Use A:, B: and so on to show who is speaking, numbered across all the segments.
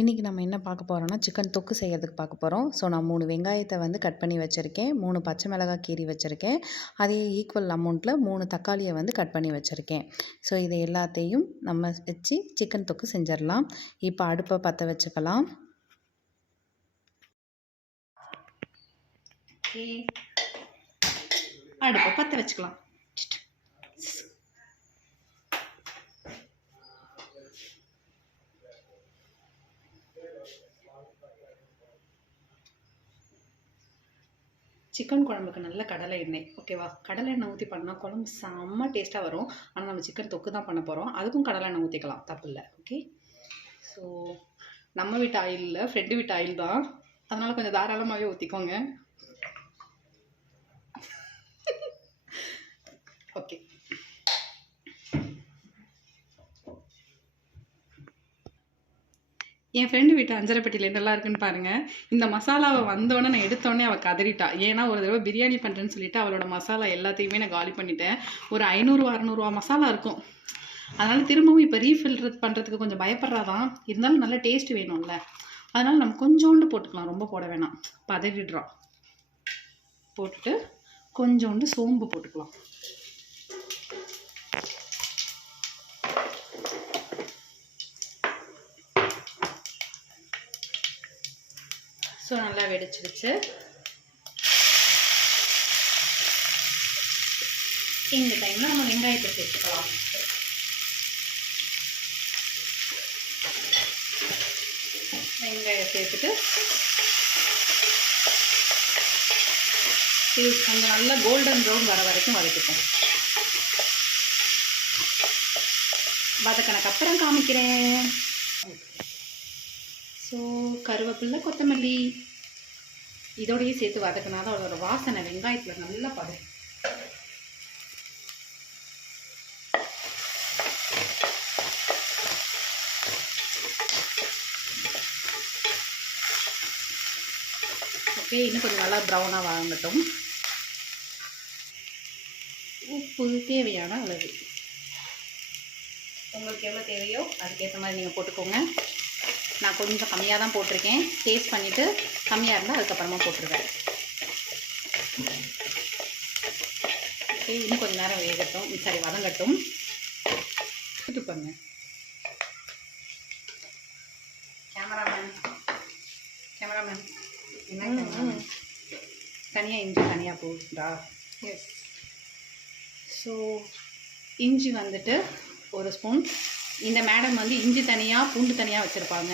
A: இன்றைக்கி நம்ம என்ன பார்க்க போகிறோம்னா சிக்கன் தொக்கு செய்கிறதுக்கு பார்க்க போகிறோம் ஸோ நான் மூணு வெங்காயத்தை வந்து கட் பண்ணி வச்சுருக்கேன். மூணு பச்சை மிளகாய் கீறி வச்சுருக்கேன். அதே ஈக்குவல் அமௌண்ட்டில் மூணு தக்காளியை வந்து கட் பண்ணி வச்சுருக்கேன். ஸோ இது எல்லாத்தையும் நம்ம வச்சு சிக்கன் தொக்கு செஞ்சிடலாம். இப்போ அடுப்பை பற்ற வச்சுக்கலாம்.
B: அடுப்பை பற்ற வச்சுக்கலாம். சிக்கன் குழம்புக்கு நல்ல கடலை எண்ணெய் ஓகேவா கடலை எண்ணெய் ஊற்றி பண்ணால் குழம்பு செம்ம டேஸ்ட்டாக வரும். ஆனால் நம்ம சிக்கன் தொக்கு தான் பண்ண போகிறோம் அதுக்கும் கடலை எண்ணெய் ஊற்றிக்கலாம் தப்பு இல்லை ஓகே ஸோ நம்ம வீட்டு ஆயில் இல்லை ஃப்ரெண்டு வீட்டு ஆயில் தான் அதனால் கொஞ்சம் தாராளமாகவே ஊற்றிக்கோங்க என் ஃப்ரெண்டு வீட்டு அஞ்சரைப்பட்டியில் நல்லா இருக்குன்னு பாருங்க. இந்த மசாலாவை வந்தோடனே நான் எடுத்தோடனே அவள் கதறிட்டா. ஏன்னா ஒரு தடவை பிரியாணி பண்ணுறேன்னு சொல்லிட்டு அவளோட மசாலா எல்லாத்தையுமே நான் காலி பண்ணிட்டேன். ஒரு ஐநூறு அறநூறுவா மசாலா இருக்கும். அதனால் திரும்பவும் இப்போ ரீஃபில் பண்ணுறதுக்கு கொஞ்சம் பயப்படுறாதான். இருந்தாலும் நல்ல டேஸ்ட் வேணும்ல. அதனால் நம்ம கொஞ்சோண்டு போட்டுக்கலாம். ரொம்ப போட வேணாம். பதவிடுறோம் போட்டுட்டு கொஞ்சோண்டு சோம்பு போட்டுக்கலாம். ஸோ நல்லா வெடிச்சிருச்சு. இந்த டைமில் நம்ம வெங்காயத்தை சேர்த்துக்கலாம். வெங்காயம் சேர்த்துட்டு இது கொஞ்சம் நல்லா கோல்டன் ப்ரௌன் வர வரைக்கும் வதக்கிப்போம். வதக்கினக்கு அப்புறம் காமிக்கிறேன். ஸோ கருவேப்பில்லை கொத்தமல்லி. இதோடையே சேர்த்து வதக்கினா தான் அதோட வாசனை வெங்காயத்தில் நல்லா படும் ஓகே இன்னும் கொஞ்சம் நல்லா ப்ரௌனாக வாங்கட்டும் உப்பு தேவையான அளவு. உங்களுக்கு எவ்வளோ தேவையோ அதுக்கேற்ற மாதிரி நீங்கள் போட்டுக்கோங்க. நான் கொஞ்சம் கம்மியாக தான் போட்டிருக்கேன். டேஸ்ட் பண்ணிவிட்டு கம்மியாக இருந்தால் அதுக்கப்புறமா போட்டுருவேன். ஓகே இன்னும் கொஞ்சம் நேரம் வேகட்டும். சரி வதங்கட்டும். இது பண்ணு கேமராமேன் கேமராமேன் என்ன தனியாக இஞ்சி தனியாக போகுதா எஸ் ஸோ இஞ்சி வந்துட்டு ஒரு ஸ்பூன் இந்த மேடம் வந்து இஞ்சி தனியாக பூண்டு தனியாக வச்சுருப்பாங்க.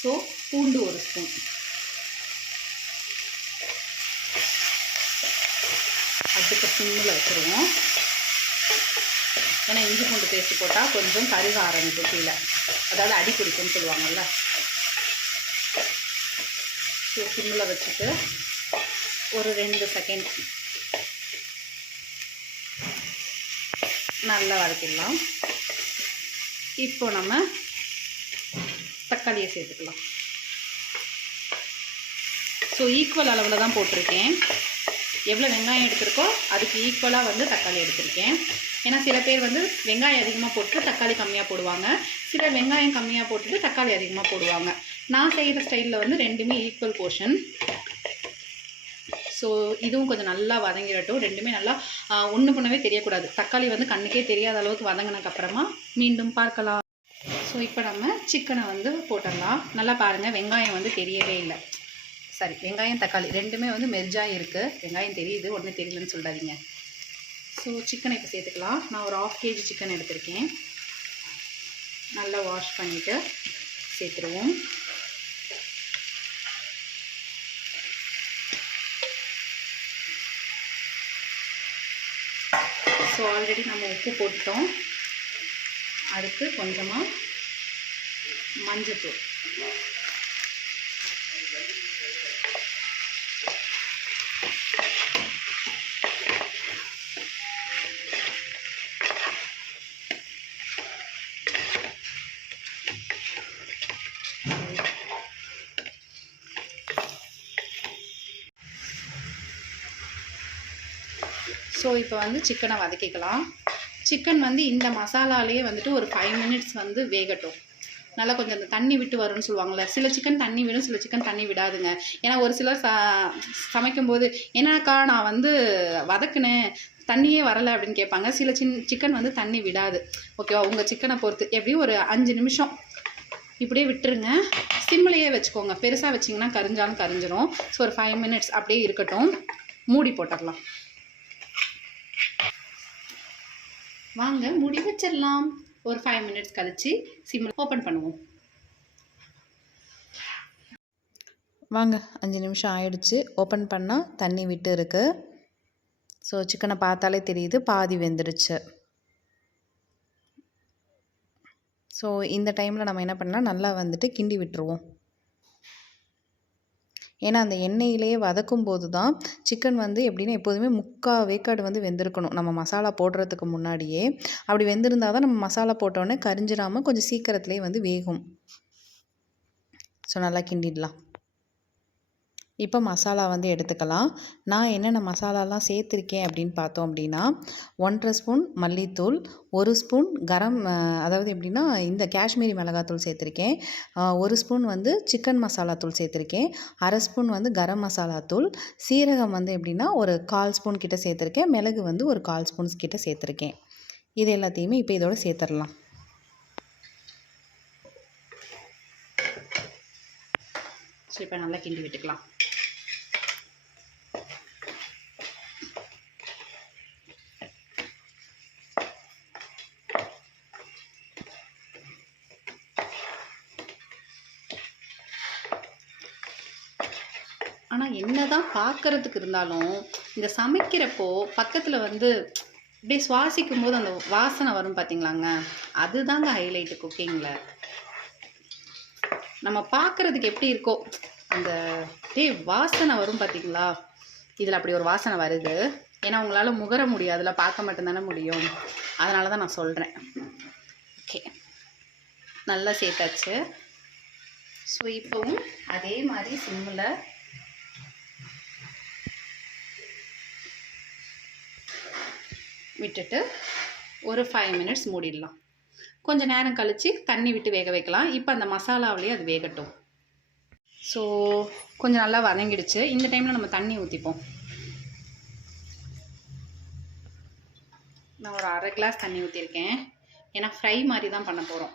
B: ஸோ பூண்டு ஒரு ஸ்பூன் அதுக்கு சிம்மில் வச்சுருவோம். ஏன்னா இஞ்சி பூண்டு பேஸ்ட் போட்டால் கொஞ்சம் கருக ஆரம்பிக்கும் கீழே. அதாவது அடி பிடிக்கும்னு சொல்லுவாங்கல்ல. ஸோ சிம்மில் வச்சுட்டு ஒரு ரெண்டு செகண்ட் நல்லா வதக்கிடலாம். இப்போ நம்ம தக்காளியை சேர்த்துக்கலாம். ஸோ ஈக்குவல் அளவில் தான் போட்டிருக்கேன். எவ்வளோ வெங்காயம் எடுத்திருக்கோ அதுக்கு ஈக்குவலாக வந்து தக்காளி எடுத்திருக்கேன். ஏன்னா சில பேர் வந்து வெங்காயம் அதிகமாக போட்டு தக்காளி கம்மியாக போடுவாங்க. சில வெங்காயம் கம்மியாக போட்டுட்டு தக்காளி அதிகமாக போடுவாங்க. நான் செய்கிற ஸ்டைலில் வந்து ரெண்டுமே ஈக்குவல் போர்ஷன் ஸோ இதுவும் கொஞ்சம் நல்லா வதங்கிடட்டும். ரெண்டுமே நல்லா ஒன்று பண்ணவே தெரியக்கூடாது. தக்காளி வந்து கண்ணுக்கே தெரியாத அளவுக்கு வதங்கினதுக்கப்புறமா மீண்டும் பார்க்கலாம். ஸோ இப்போ நம்ம சிக்கனை வந்து போட்டுடலாம். நல்லா பாருங்கள் வெங்காயம் வந்து தெரியவே இல்லை. சரி வெங்காயம் தக்காளி ரெண்டுமே வந்து மெர்ஜாக இருக்குது வெங்காயம் தெரியுது ஒன்றும் தெரியலன்னு சொல்லிடாதீங்க ஸோ சிக்கனை இப்போ சேர்த்துக்கலாம். நான் ஒரு ஆஃப் கேஜி சிக்கன் எடுத்திருக்கேன். நல்லா வாஷ் பண்ணிவிட்டு சேர்த்துருவோம். ஸோ ஆல்ரெடி நம்ம உப்பு போட்டுட்டோம். அடுத்து கொஞ்சமாக மஞ்சத்தூள். ஸோ இப்போ வந்து சிக்கனை வதக்கிக்கலாம். சிக்கன் வந்து இந்த மசாலாலேயே வந்துட்டு ஒரு ஃபைவ் மினிட்ஸ் வந்து வேகட்டும். நல்லா கொஞ்சம் அந்த தண்ணி விட்டு வரும்னு சொல்லுவாங்கள்ல சில சிக்கன் தண்ணி விடும் சில சிக்கன் தண்ணி விடாதுங்க. ஏன்னா ஒரு சிலர் ச சமைக்கும்போது என்னக்கா நான் வந்து வதக்குனேன் தண்ணியே வரலை அப்படின்னு கேட்பாங்க. சில சின் சிக்கன் வந்து தண்ணி விடாது. ஓகேவா உங்கள் சிக்கனை பொறுத்து. எப்படியும் ஒரு அஞ்சு நிமிஷம். இப்படியே விட்டுருங்க. சிம்மிலையே வச்சுக்கோங்க. பெருசாக வச்சிங்கன்னா கரிஞ்சாலும் கரிஞ்சிரும். ஸோ ஒரு ஃபைவ் மினிட்ஸ் அப்படியே இருக்கட்டும். மூடி போட்டுடலாம். வாங்க முடி வச்சிடலாம் ஒரு ஃபைவ் மினிட்ஸ் கழிச்சு சிம்மில் ஓப்பன் பண்ணுவோம்.
A: வாங்க அஞ்சு நிமிஷம் ஆயிடுச்சு. ஓப்பன் பண்ணால் தண்ணி விட்டு இருக்கு. ஸோ சிக்கனை பார்த்தாலே தெரியுது பாதி வெந்துடுச்சு. ஸோ இந்த டைமில் நம்ம என்ன பண்ணலாம்? நல்லா வந்துட்டு கிண்டி விட்டுருவோம். ஏன்னா அந்த எண்ணெயிலேயே வதக்கும் போது தான் சிக்கன் வந்து எப்படின்னா எப்போதுமே முக்கால் வேக்காடு வந்து வெந்திருக்கணும். நம்ம மசாலா போடுறதுக்கு முன்னாடியே. அப்படி வெந்திருந்தால் தான் நம்ம மசாலா போட்டோடனே கரிஞ்சிடாமல் கொஞ்சம் சீக்கிரத்துலேயே வந்து வேகும். ஸோ நல்லா கிண்டிடலாம். இப்போ மசாலா வந்து எடுத்துக்கலாம். நான் என்னென்ன மசாலாலாம் சேர்த்துருக்கேன் அப்படின்னு பார்த்தோம் அப்படின்னா ஒன்றரை ஸ்பூன் மல்லித்தூள் ஒரு ஸ்பூன் கரம் அதாவது எப்படின்னா இந்த காஷ்மீரி மிளகாத்தூள் சேர்த்துருக்கேன். ஒரு ஸ்பூன் வந்து சிக்கன் மசாலா தூள் சேர்த்துருக்கேன். அரை ஸ்பூன் வந்து கரம் மசாலா தூள். சீரகம் வந்து எப்படின்னா ஒரு கால் ஸ்பூன் கிட்ட சேர்த்துருக்கேன். மிளகு வந்து ஒரு கால் ஸ்பூன்ஸ் கிட்ட சேர்த்துருக்கேன். இது எல்லாத்தையுமே இப்போ இதோட சேர்த்துடலாம்.
B: ஸோ இப்போ நல்லா கிண்டி விட்டுக்கலாம். ஆனால் என்னதான் பார்க்குறதுக்கு இருந்தாலும் இந்த சமைக்கிறப்போ பக்கத்தில் வந்து அப்படியே சுவாசிக்கும் போது அந்த வாசனை வரும் பார்த்தீங்களாங்க அதுதாங்க ஹைலைட்டு குக்கிங்கில் நம்ம பார்க்குறதுக்கு எப்படி இருக்கோ அந்த டேய் வாசனை வரும் பார்த்தீங்களா இதில் அப்படி ஒரு வாசனை வருது. ஏன்னா உங்களால் முகர முடியாதுல பார்க்க மட்டும்தானே முடியும். அதனால தான் நான் சொல்கிறேன் ஓகே நல்லா சேர்த்தாச்சு. ஸோ இப்போவும் அதே மாதிரி சிம்மில் விட்டுட்டு ஒரு ஃபைவ் மினிட்ஸ் மூடிடலாம். கொஞ்சம் நேரம் கழித்து தண்ணி விட்டு வேக வைக்கலாம். இப்போ அந்த மசாலாவிலேயே அது வேகட்டும். ஸோ கொஞ்சம் நல்லா வதங்கிடுச்சு. இந்த டைமில் நம்ம தண்ணி ஊற்றிப்போம் நான் ஒரு அரை கிளாஸ் தண்ணி ஊற்றிருக்கேன் ஏன்னா ஃப்ரை மாதிரி தான் பண்ண போகிறோம்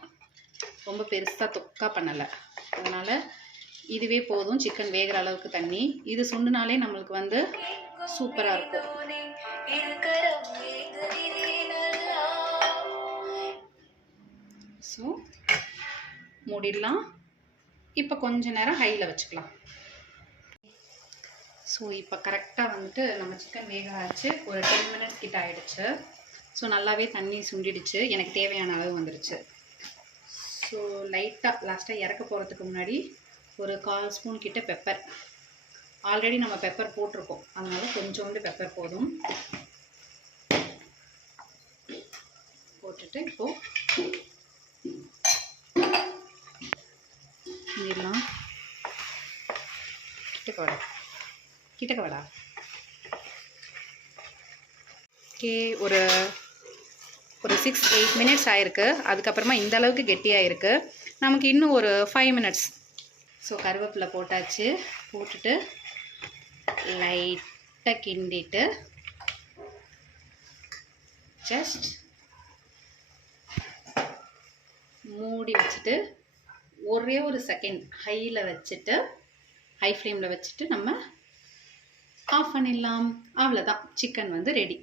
B: ரொம்ப பெருசாக தொக்கா பண்ணலை. அதனால் இதுவே போதும். சிக்கன் வேகிற அளவுக்கு தண்ணி. இது சுண்டுனாலே நம்மளுக்கு வந்து சூப்பராக இருக்கும். ஸோ மூடிடலாம். இப்போ கொஞ்ச நேரம் ஹையில் வச்சுக்கலாம். ஸோ இப்போ கரெக்டாக வந்துட்டு நம்ம சிக்கன் வேக ஆச்சு. ஒரு டென் மினிட்ஸ் கிட்ட ஆகிடுச்சு ஸோ நல்லாவே தண்ணி சுண்டிடுச்சு. எனக்கு தேவையான அளவு வந்துடுச்சு ஸோ லைட்டாக லாஸ்ட்டாக இறக்க போகிறதுக்கு முன்னாடி ஒரு கால் ஸ்பூன் கிட்ட பெப்பர் ஆல்ரெடி நம்ம பெப்பர் போட்டிருக்கோம். அதனால கொஞ்சோண்டு பெப்பர் போதும். போட்டுட்டு இப்போது கிட்டக்க வாடா. கிட்டக்க வாடா. ஓகே ஒரு ஒரு சிக்ஸ் எயிட் மினிட்ஸ் ஆயிருக்கு. அதுக்கப்புறமா இந்த அளவுக்கு கெட்டியாயிருக்கு. நமக்கு இன்னும் ஒரு ஃபைவ் மினிட்ஸ் ஸோ கருவேப்பிலை போட்டாச்சு. போட்டுட்டு லைட்டாக கிண்டிட்டு ஜஸ்ட் மூடி வச்சுட்டு ஒரே ஒரு செகண்ட் ஹையில் வச்சுட்டு ஹை ஃப்ளேமில் வச்சுட்டு நம்ம ஆஃப் பண்ணிடலாம். அவ்வளோதான் சிக்கன் வந்து ரெடி